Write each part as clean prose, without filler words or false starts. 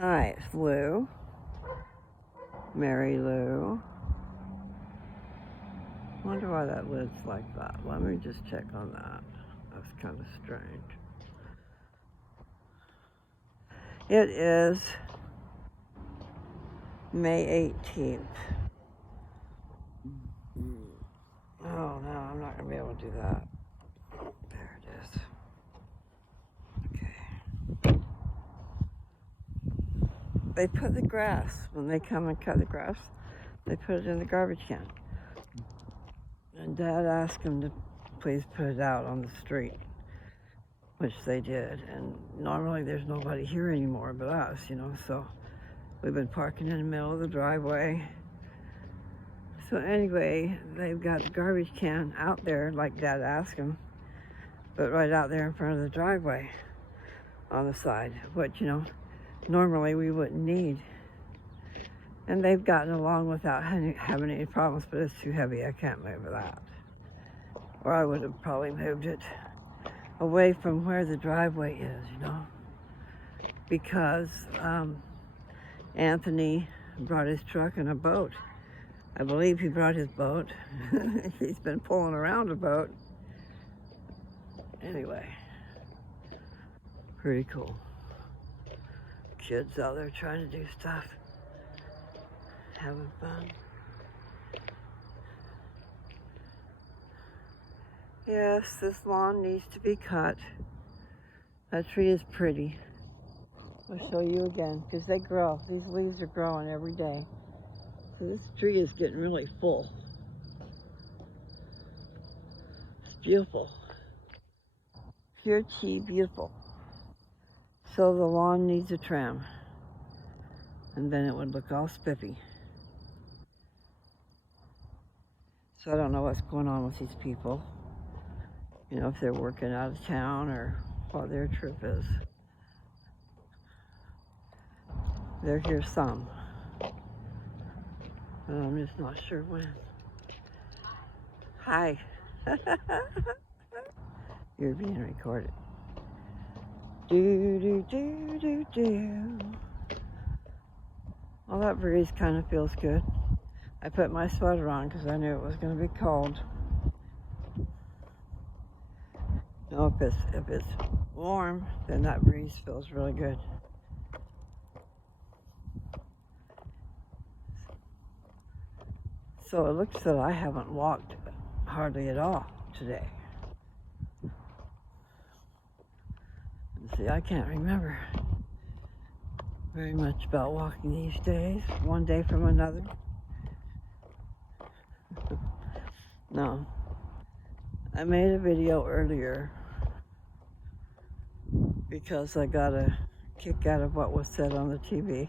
Hi, it's Lou. Mary Lou. Wonder why that lid's like that. Let me just check on that. That's kind of strange. It is May 18th. Oh no, I'm not gonna be able to do that. There it is. Okay. They put the grass, when they come and cut the grass, they put it in the garbage can. And Dad asked them to please put it out on the street, which they did. And normally there's nobody here anymore but us, so we've been parking in the middle of the driveway. So anyway, they've got the garbage can out there like Dad asked them, but right out there in front of the driveway on the side, which, normally we wouldn't need. And they've gotten along without having any problems, but it's too heavy. I can't move that. Or I would have probably moved it away from where the driveway is, because Anthony brought his truck and a boat. I believe he brought his boat. He's been pulling around a boat. Anyway, pretty cool. Kids out there trying to do stuff, having fun. Yes, this lawn needs to be cut. That tree is pretty. I'll show you again, because they grow. These leaves are growing every day. So this tree is getting really full. It's beautiful. Pure tea, beautiful. So the lawn needs a trim. And then it would look all spiffy. So I don't know what's going on with these people. If they're working out of town or what their trip is. They're here some. But I'm just not sure when. Hi. You're being recorded. Do, do, do, do, do. Well, that breeze kind of feels good. I put my sweater on because I knew it was going to be cold. No, if it's warm, then that breeze feels really good. So it looks that I haven't walked hardly at all today. See, I can't remember very much about walking these days, one day from another. No. I made a video earlier because I got a kick out of what was said on the TV.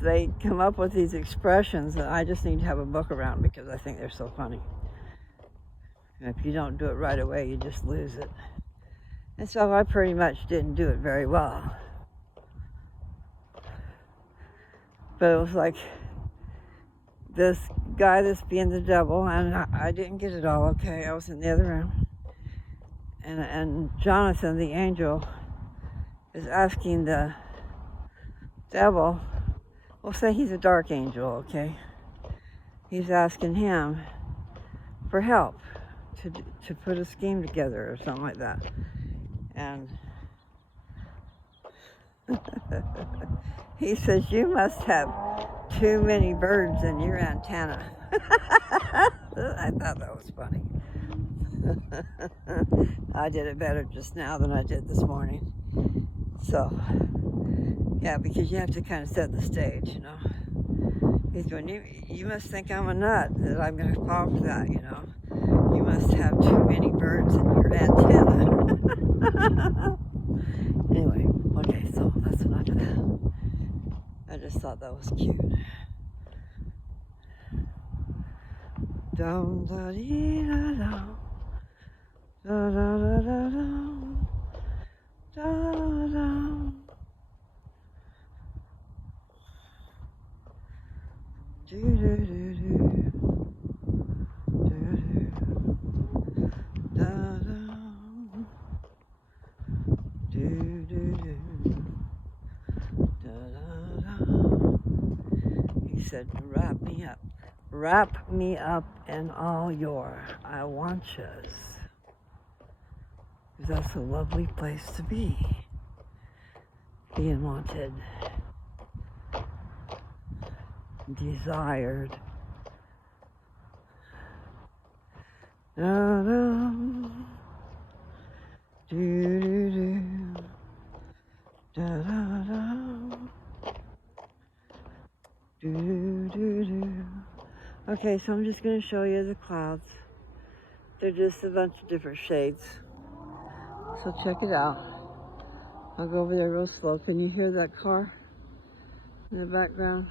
They come up with these expressions that I just need to have a book around because I think they're so funny. And if you don't do it right away, you just lose it. And so I pretty much didn't do it very well. But it was like this guy that's being the devil, and I didn't get it all, okay? I was in the other room. And Jonathan, the angel, is asking the devil, we'll say he's a dark angel, okay? He's asking him for help to put a scheme together or something like that. And he says, you must have too many birds in your antenna. I thought that was funny. I did it better just now than I did this morning. So, yeah, because you have to kind of set the stage, He's going, you must think I'm a nut, that I'm going to fall for that, You must have too many birds in your antenna. Anyway, okay, so that's enough of that. I just thought that was cute. Dum da dee da dum. Da da da da dum. Da dum. Do do do do. Do do. Da dum. Do said, wrap me up. Wrap me up in all your I want yous. That's a lovely place to be. Being wanted. Desired. Da-da, do-do-do, da-da-da, do-do-do. Okay, so I'm just going to show you the clouds. They're just a bunch of different shades. So check it out. I'll go over there real slow. Can you hear that car in the background?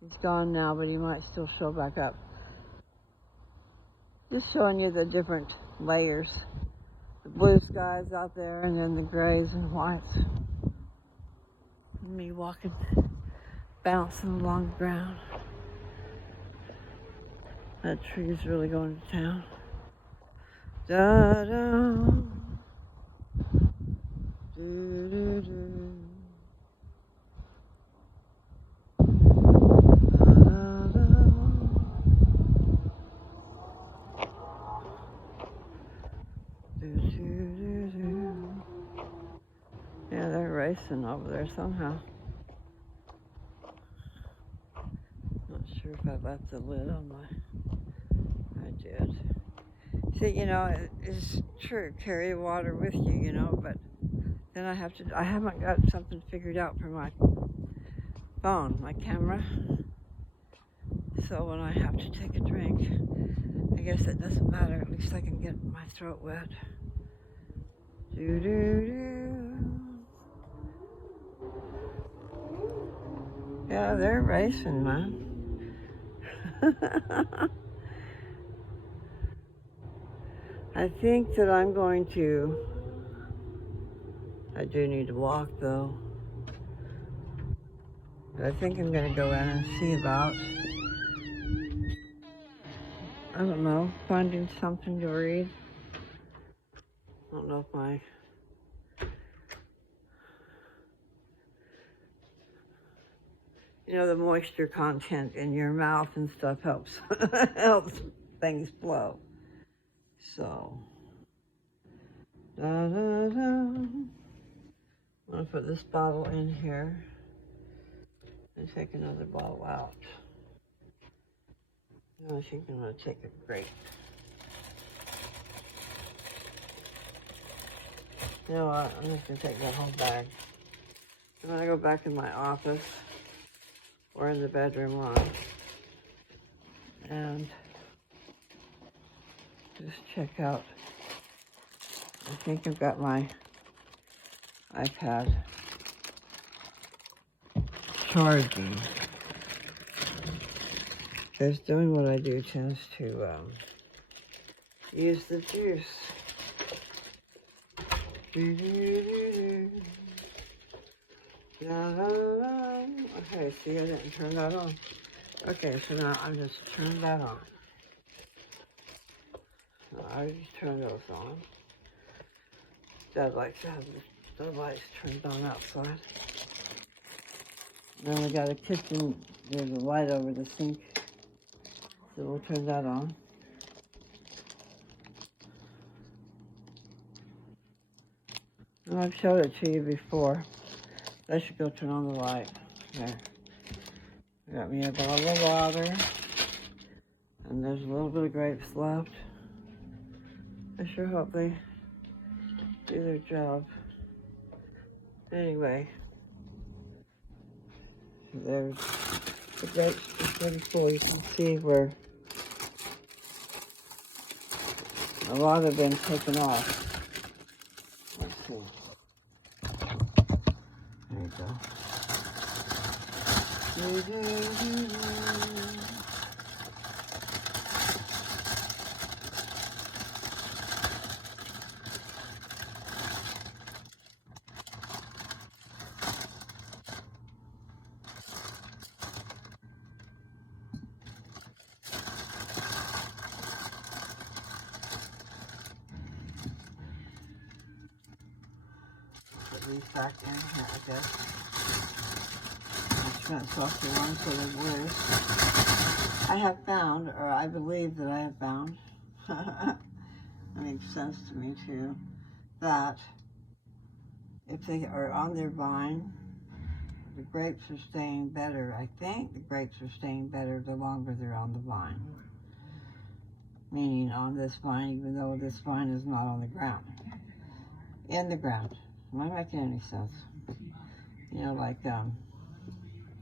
It's gone now, but he might still show back up. Just showing you the different layers. The blue skies out there, and then the grays and whites. And me walking, bouncing along the ground. That tree's really going to town. Da-da. Do-do-do. Yeah, they're racing over there somehow. Not sure if I left the lid on my... I did. See, you know, it's true, carry water with you, you know, but then I haven't got something figured out for my phone, my camera. So when I have to take a drink, I guess it doesn't matter. At least I can get my throat wet. Do-do-do. Yeah, they're racing, man. I think that I'm going to... I do need to walk, though. But I think I'm going to go in and see about... I don't know, finding something to read. I don't know if my... You know, the moisture content in your mouth and stuff helps helps things flow. So, da-da-da. I'm gonna put this bottle in here and take another bottle out. I think I'm gonna take a break. You know what? I'm just gonna take that whole bag. I'm gonna go back in my office or in the bedroom line and just check out. I think I've got my iPad charging. Because doing what I do tends to use the juice. Okay, see, I didn't turn that on. Okay, so now I'm just turning that on. I just turned those on. Dad likes to have the lights turned on outside. Then we got a kitchen, there's a light over the sink. So we'll turn that on. And I've showed it to you before. I should go turn on the light. There. Got me a bottle of water. And there's a little bit of grapes left. I sure hope they do their job. Anyway. There's the grapes just pretty full. You can see where a lot have been taken off. Let's see. There you go. Put these back in here, I guess. saucy ones, so they're worse. I have found, or I believe that I have found, it makes sense to me too, that if they are on their vine, the grapes are staying better. I think the grapes are staying better the longer they're on the vine. Meaning on this vine, even though this vine is not on the ground. In the ground. Am I making any sense? You know, like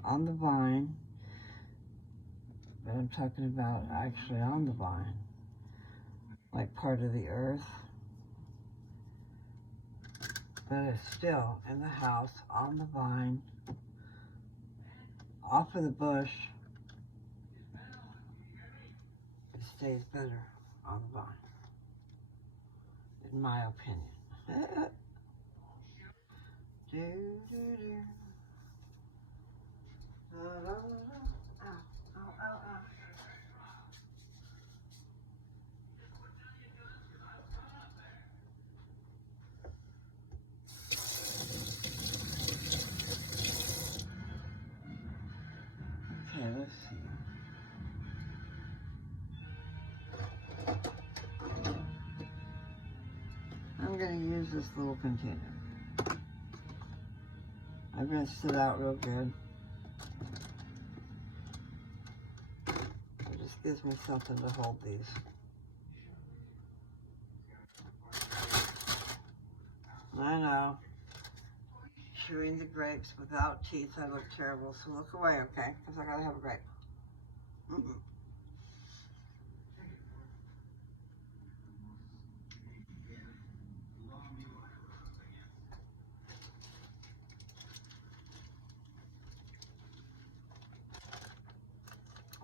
on the vine, but I'm talking about actually on the vine, like part of the earth, but it's still in the house, on the vine, off of the bush. It stays better on the vine, in my opinion. Do, do, do. La, la, la, la. Ow, ow, ow, ow. Okay, let's see. I'm going to use this little container. I'm going to sit out real good. It just gives me something to hold these. I know. Chewing the grapes without teeth, I look terrible. So look away, okay? Because I got to have a grape. Mm-mm.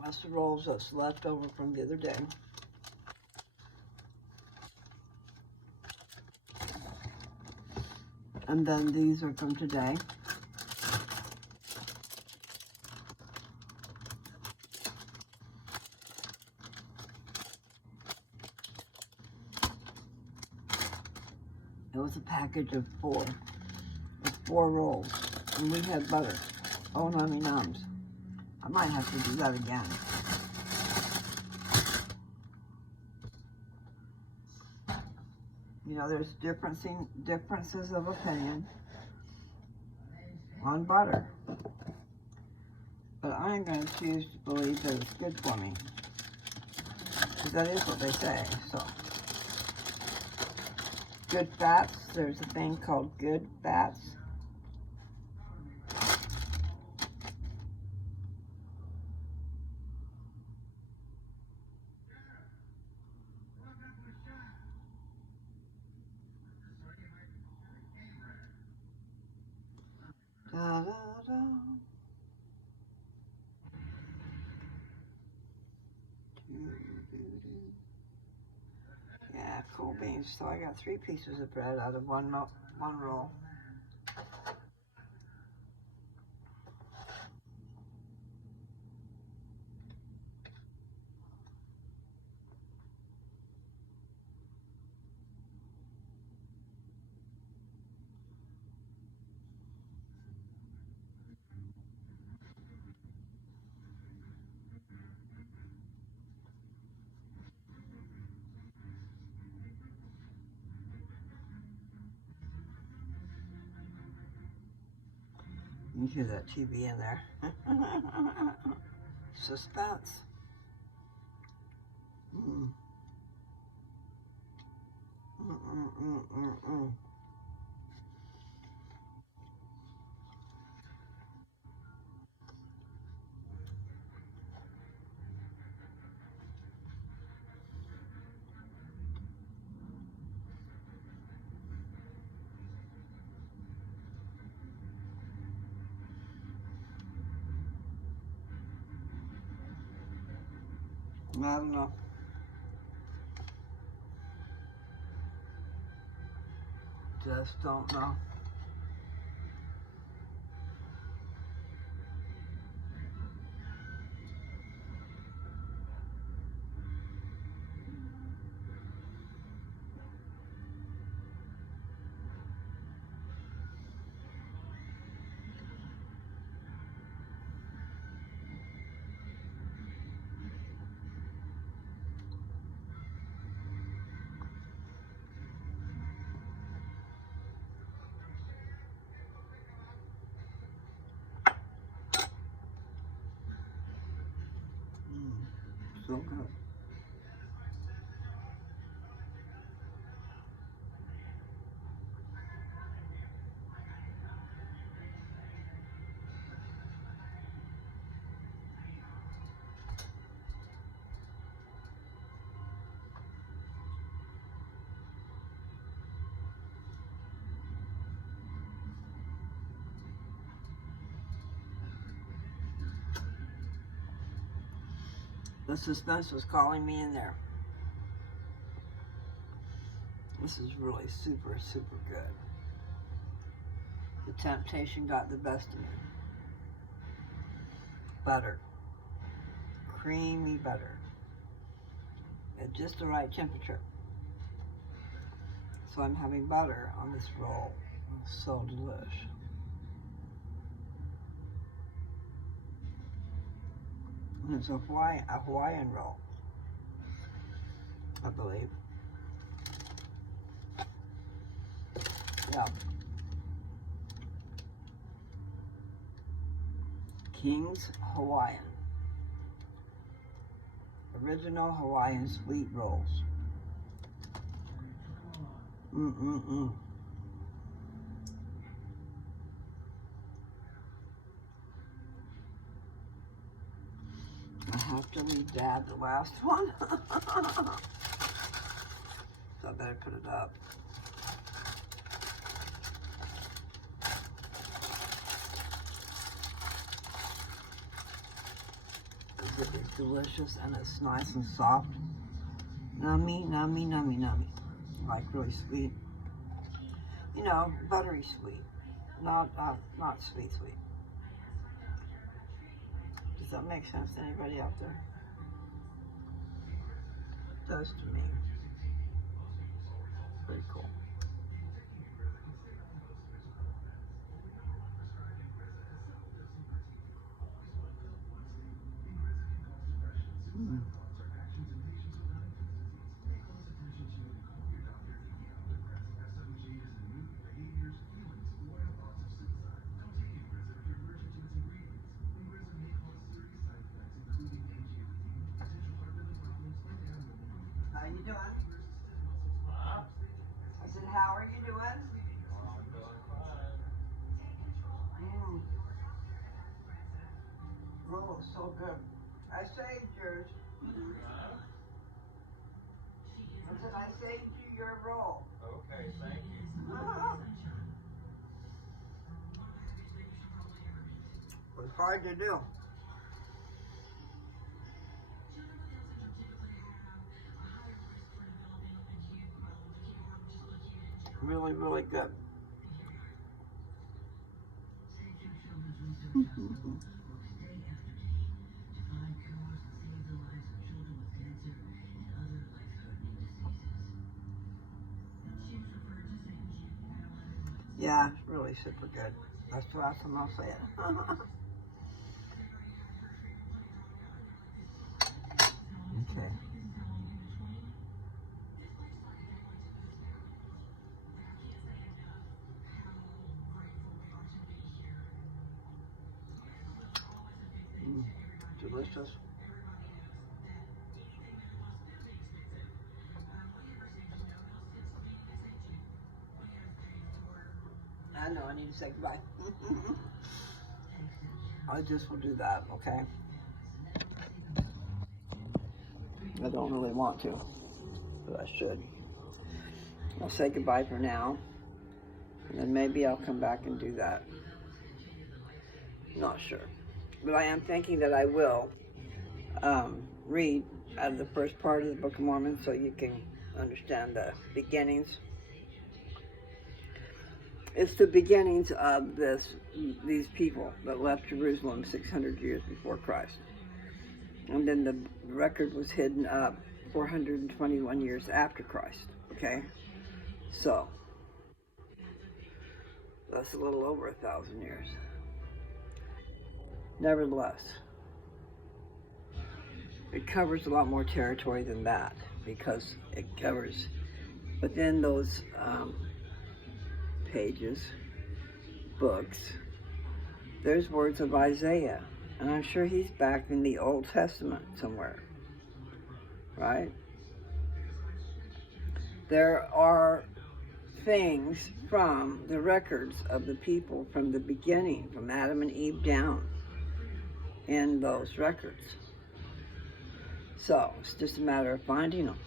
That's the rolls that's left over from the other day. And then these are from today. It was a package of 4. With 4 rolls. And we had butter. Oh, nummy nums. I might have to do that again. You know, there's differences of opinion on butter. But I'm going to choose to believe that it's good for me. Because that is what they say, so. Good fats, there's a thing called good fats. Da, da, da. Yeah, cool beans. So I got 3 pieces of bread out of one roll. You hear that TV in there. Suspense. Mm. Mm. I don't know. Just don't know. so good. The suspense was calling me in there. This is really super, super good. The temptation got the best of me. Butter. Creamy butter. At just the right temperature. So I'm having butter on this roll. It's so delish. And it's a Hawaiian roll, I believe. Yeah. King's Hawaiian. Original Hawaiian sweet rolls. I have to leave Dad the last one. So I better put it up. It's delicious and it's nice and soft. Nummy, nummy, nummy, nummy. Like really sweet. You know, buttery sweet. Not sweet. Does that make sense to anybody out there? It does to me. Pretty cool. How you doing? I said, how are you doing? I'm doing fine. Oh, so good. I saved yours. I said, I saved you your roll. Okay, thank you. It was hard to do. Really, really good. Yeah, it's really super good. That's the last time I'll say it. Okay. Delicious. I know, I need to say goodbye. I just will do that, okay? I don't really want to, but I should. I'll say goodbye for now, and then maybe I'll come back and do that. Not sure. But I am thinking that I will read out of the first part of the Book of Mormon so you can understand the beginnings. It's the beginnings of these people that left Jerusalem 600 years before Christ. And then the record was hidden up 421 years after Christ, okay? So, that's a little over 1,000 years. Nevertheless, it covers a lot more territory than that because it covers within those pages, books, there's words of Isaiah, and I'm sure he's back in the Old Testament somewhere. right? There are things from the records of the people from the beginning, from Adam and Eve down, in those records. So it's just a matter of finding them.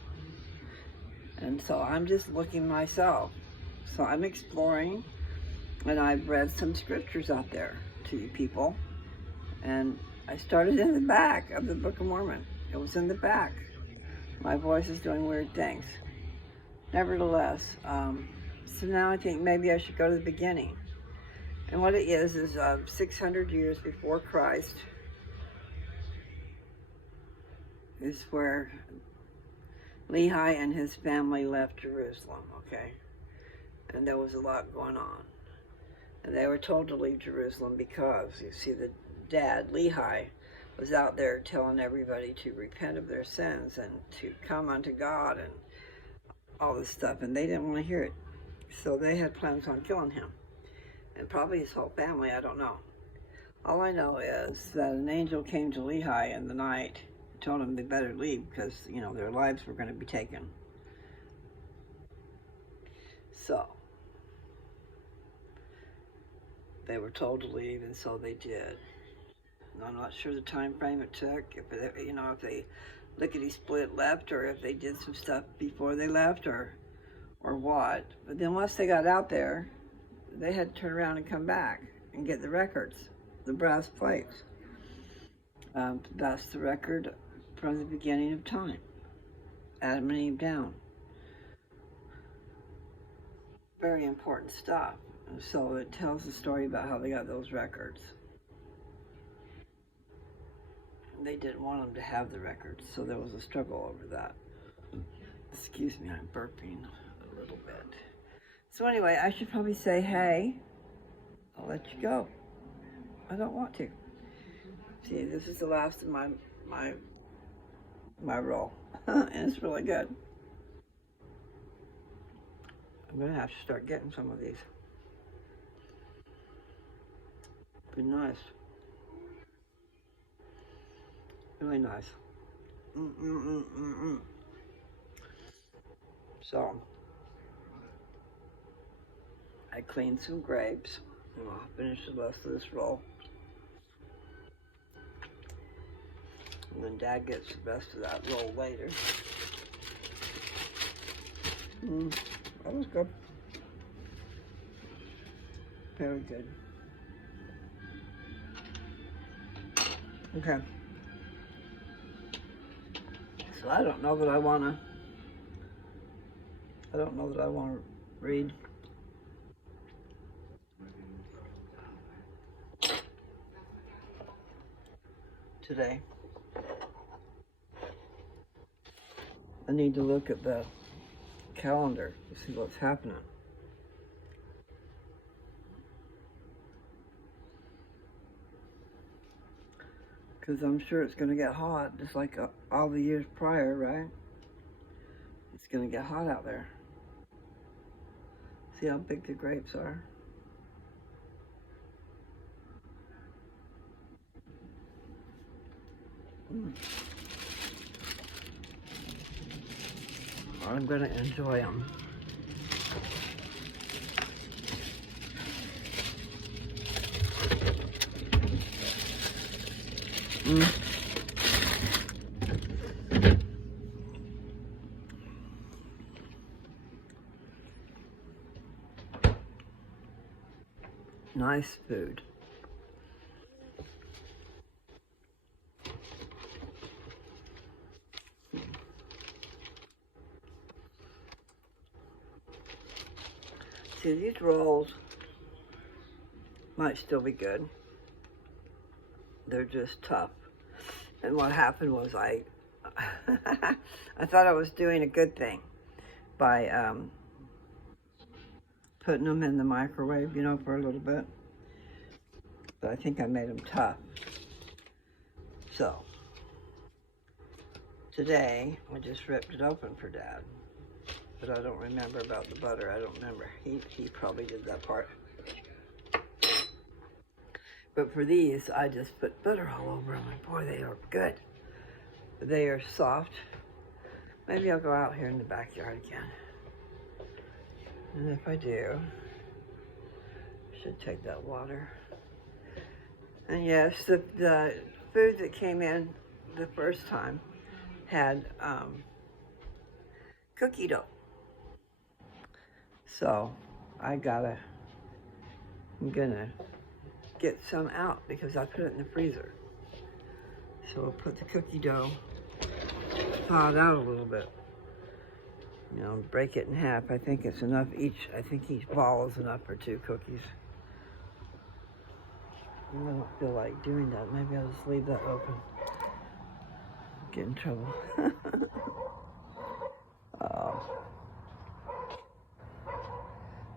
And so I'm just looking myself. So I'm exploring, and I've read some scriptures out there to you people. And I started in the back of the Book of Mormon. It was in the back. My voice is doing weird things. Nevertheless, so now I think maybe I should go to the beginning. And what it is 600 years before Christ is where Lehi and his family left Jerusalem, okay? And there was a lot going on. And they were told to leave Jerusalem because, you see, the dad, Lehi, was out there telling everybody to repent of their sins and to come unto God and all this stuff, and they didn't want to hear it. So they had plans on killing him. And probably his whole family, I don't know. All I know is that an angel came to Lehi in the night and told him they better leave because, you know, their lives were going to be taken. So they were told to leave, and so they did. And I'm not sure the time frame it took, if they lickety-split left, or if they did some stuff before they left, or what. But then once they got out there, they had to turn around and come back and get the records, the brass plates. That's the record from the beginning of time, Adam and Eve down. Very important stuff. And so it tells the story about how they got those records. They didn't want them to have the records, so there was a struggle over that. Excuse me, I'm burping a little bit. So anyway, I should probably say, hey, I'll let you go. I don't want to. See, this is the last of my roll, and it's really good. I'm gonna have to start getting some of these. Be nice. Really nice. So, I cleaned some grapes, and I'll finish the rest of this roll. And then Dad gets the rest of that roll later. That was good. Very good. Okay. So I don't know that I want to read. Today. I need to look at the calendar to see what's happening. Because I'm sure it's going to get hot, just like all the years prior, right? It's going to get hot out there. See how big the grapes are? I'm going to enjoy them. Nice food. See, these rolls might still be good. They're just tough. And what happened was I thought I was doing a good thing by putting them in the microwave, for a little bit. But I think I made them tough. So, today, I just ripped it open for Dad. But I don't remember about the butter. I don't remember. He probably did that part. But for these, I just put butter all over them. And boy, they are good. They are soft. Maybe I'll go out here in the backyard again. And if I do, I should take that water. And yes, the food that came in the first time had cookie dough. So I'm gonna get some out because I put it in the freezer. So we'll put the cookie dough, thaw it out a little bit. You know, break it in half. I think it's enough each. I think each ball is enough for 2 cookies. I don't feel like doing that. Maybe I'll just leave that open. Get in trouble.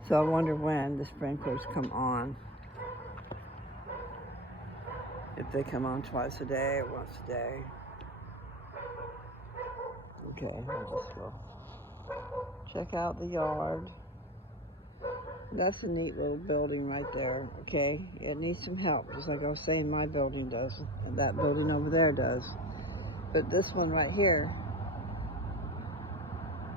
So I wonder when the sprinklers come on. If they come on twice a day or once a day. Okay, I'll just go check out the yard. That's a neat little building right there, okay? It needs some help, just like I was saying my building does, and that building over there does. But this one right here,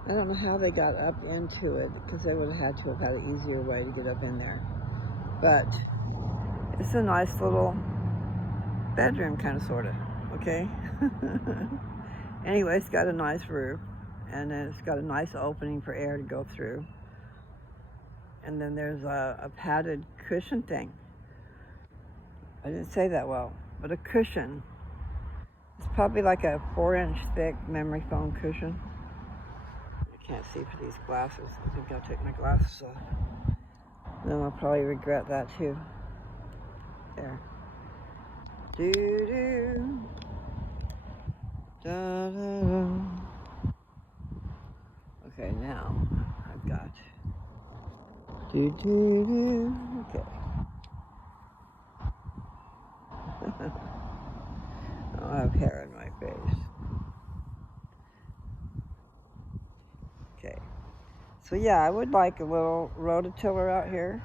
I don't know how they got up into it, because they would have had to have had an easier way to get up in there. But it's a nice little bedroom, kind of, sort of, okay? Anyway, it's got a nice roof, and then it's got a nice opening for air to go through. And then there's a padded cushion thing. I didn't say that well, but a cushion. It's probably like a 4-inch thick memory foam cushion. I can't see for these glasses. I think I'll take my glasses off. Then I'll probably regret that too. There. Do-do. Da-da-da. Okay, now I've got do-do-do. Okay. I'll have hair in my face. Okay. So yeah, I would like a little rototiller out here.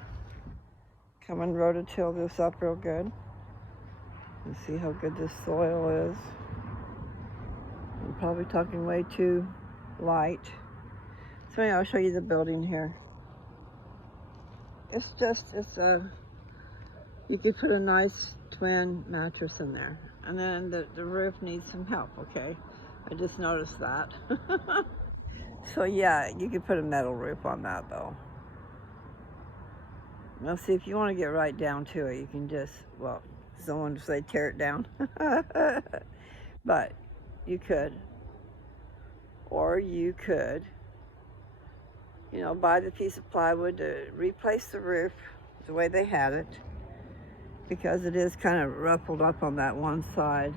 Come and rototill this up real good. And see how good this soil is. I'm probably talking way too light. So anyway, I'll show you the building here. You could put a nice twin mattress in there. And then the roof needs some help, okay? I just noticed that. So yeah, you could put a metal roof on that though. Now see, if you want to get right down to it, you can just, well, someone would say tear it down. But you could. Or you could, you know, buy the piece of plywood to replace the roof the way they had it, because it is kind of ruffled up on that one side.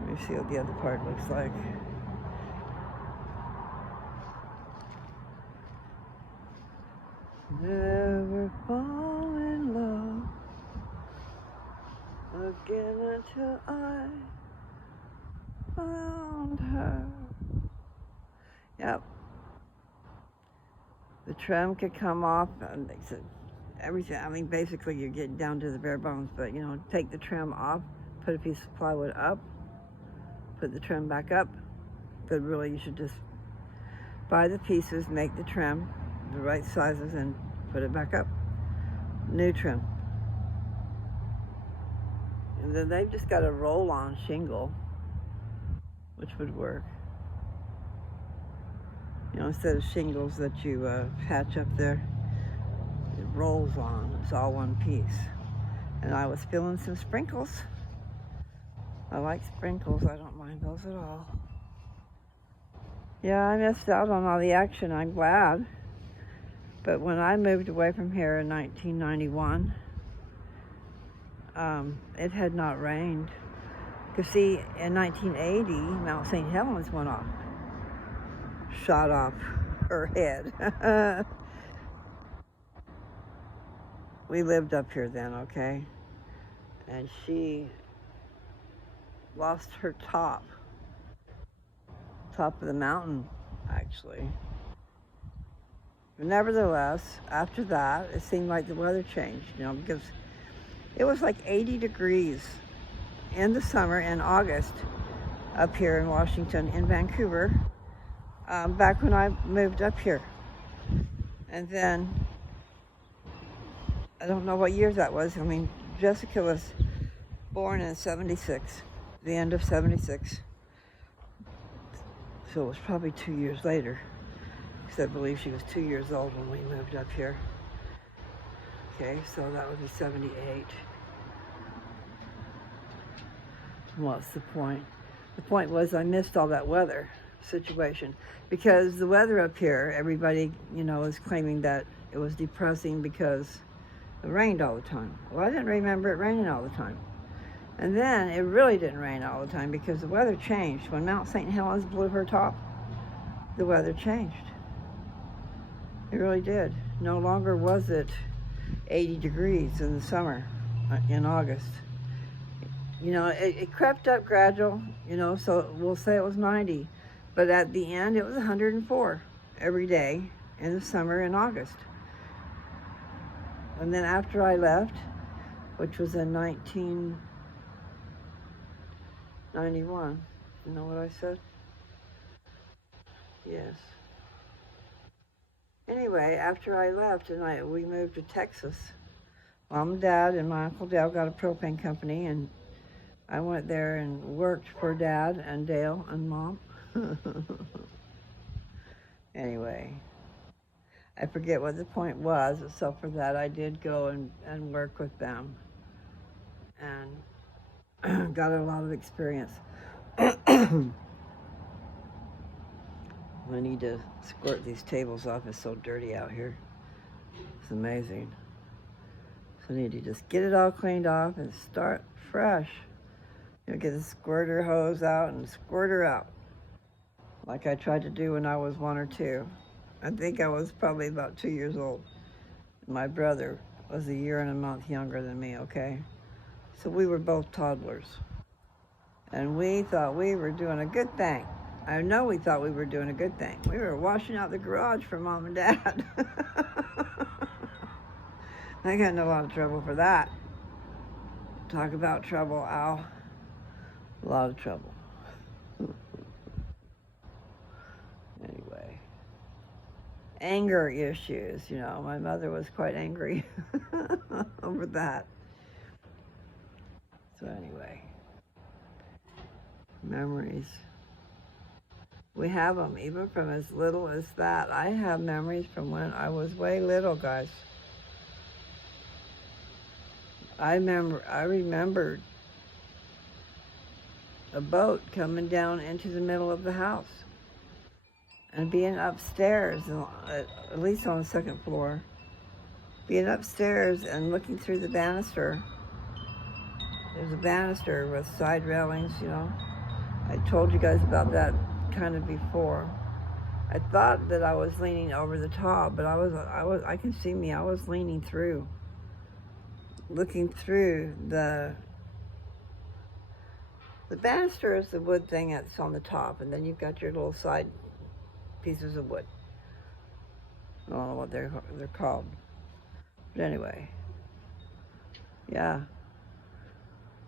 Let me see what the other part looks like. Never fall in love again until I found her. Yep. The trim could come off, and everything. I mean, basically you're getting down to the bare bones, but you know, take the trim off, put a piece of plywood up, put the trim back up. But really, you should just buy the pieces, make the trim the right sizes, and put it back up. New trim. And then they've just got a roll-on shingle, which would work. You know, instead of shingles that you patch up there, it rolls on. It's all one piece. And I was feeling some sprinkles. I like sprinkles. I don't mind those at all. Yeah, I missed out on all the action. I'm glad. But when I moved away from here in 1991, it had not rained. Because see, in 1980, Mount St. Helens went off. Shot off her head. We lived up here then, okay? And she lost her top of the mountain, actually. But nevertheless, after that, it seemed like the weather changed, you know, because it was like 80 degrees in the summer in August up here in Washington, in Vancouver. back when I moved up here. And then, I don't know what year that was. I mean, Jessica was born in 76, the end of 76. So it was probably 2 years later, because I believe she was 2 years old when we moved up here. Okay, so that would be 78. What's the point? The point was I missed all that weather situation, because the weather up here, everybody, is claiming that it was depressing because it rained all the time. Well, I didn't remember it raining all the time. And then it really didn't rain all the time because the weather changed. When Mount St. Helens blew her top, the weather changed. It really did. No longer was it 80 degrees in the summer, in August. It crept up gradual, so we'll say it was 90. But at the end, it was 104 every day in the summer in August. And then after I left, which was in 1991, you know what I said? Yes. Anyway, after I left and we moved to Texas, Mom and Dad and my Uncle Dale got a propane company, and I went there and worked for Dad and Dale and Mom. Anyway, I forget what the point was, except for that I did go and work with them and got a lot of experience. I need to squirt these tables off. It's so dirty out here. It's amazing. So I need to just get it all cleaned off and start fresh. Get the squirter hose out and squirt her out, like I tried to do when I was 1 or 2. I think I was probably about 2 years old. My brother was a year and a month younger than me, okay? So we were both toddlers. And we thought we were doing a good thing. I know we thought we were doing a good thing. We were washing out the garage for Mom and Dad. I got in a lot of trouble for that. Talk about trouble, Al. A lot of trouble. Anyway. Anger issues, my mother was quite angry over that. So anyway. Memories. We have them, even from as little as that. I have memories from when I was way little, guys. I remembered a boat coming down into the middle of the house and being upstairs, at least on the second floor, being upstairs and looking through the banister. There's a banister with side railings, I told you guys about that kind of before. I thought that I was leaning over the top, but I can see me. I was leaning through, looking through the banister is the wood thing that's on the top, and then you've got your little side pieces of wood. I don't know what they're called, but anyway, yeah.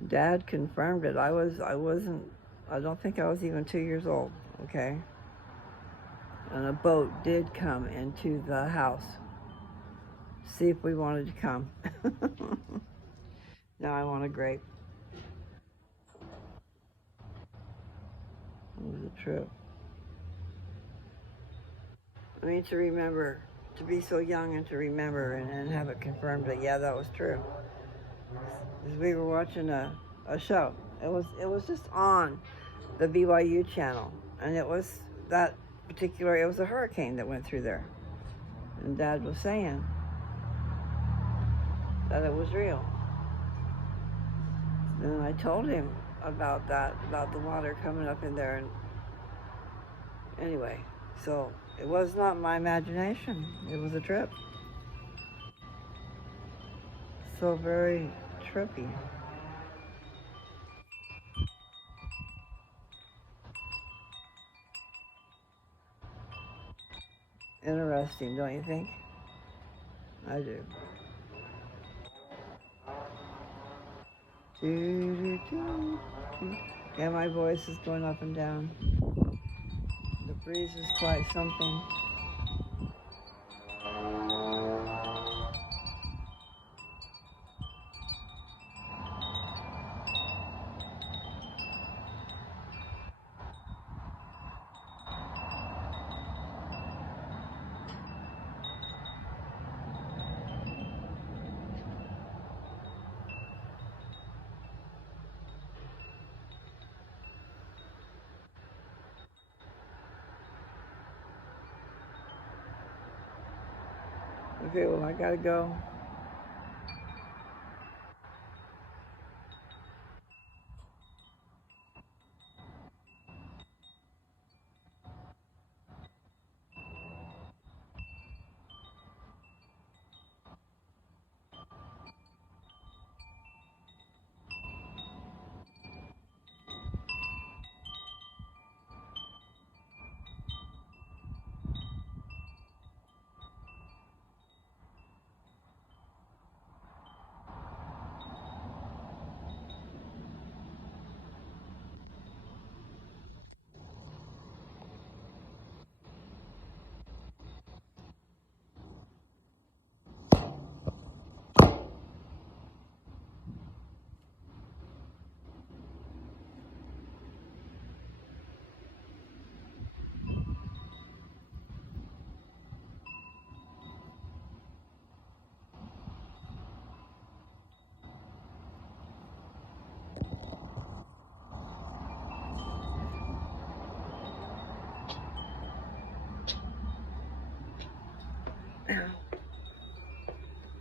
Dad confirmed it. I don't think I was even 2 years old, okay? And a boat did come into the house. See if we wanted to come. Now I want a grape. It was a trip. I mean, to remember, to be so young and to remember and have it confirmed that, yeah, that was true. Because we were watching a show. It was just on the BYU channel, and it was a hurricane that went through there, and Dad was saying that it was real. And I told him about that, about the water coming up in there, and anyway, so it was not my imagination. It was a trip. So very trippy. Interesting, don't you think? I do. Yeah, my voice is going up and down. The Breeze is quite something. Okay, well, I gotta go.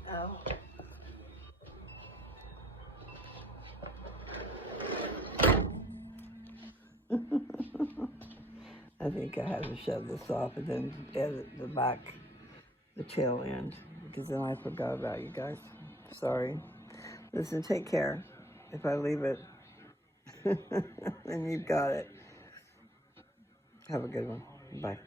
Ow. I think I have to shove this off and then edit the tail end, because then I forgot about you guys. Sorry. Listen, take care. If I leave it, then you've got it. Have a good one. Bye.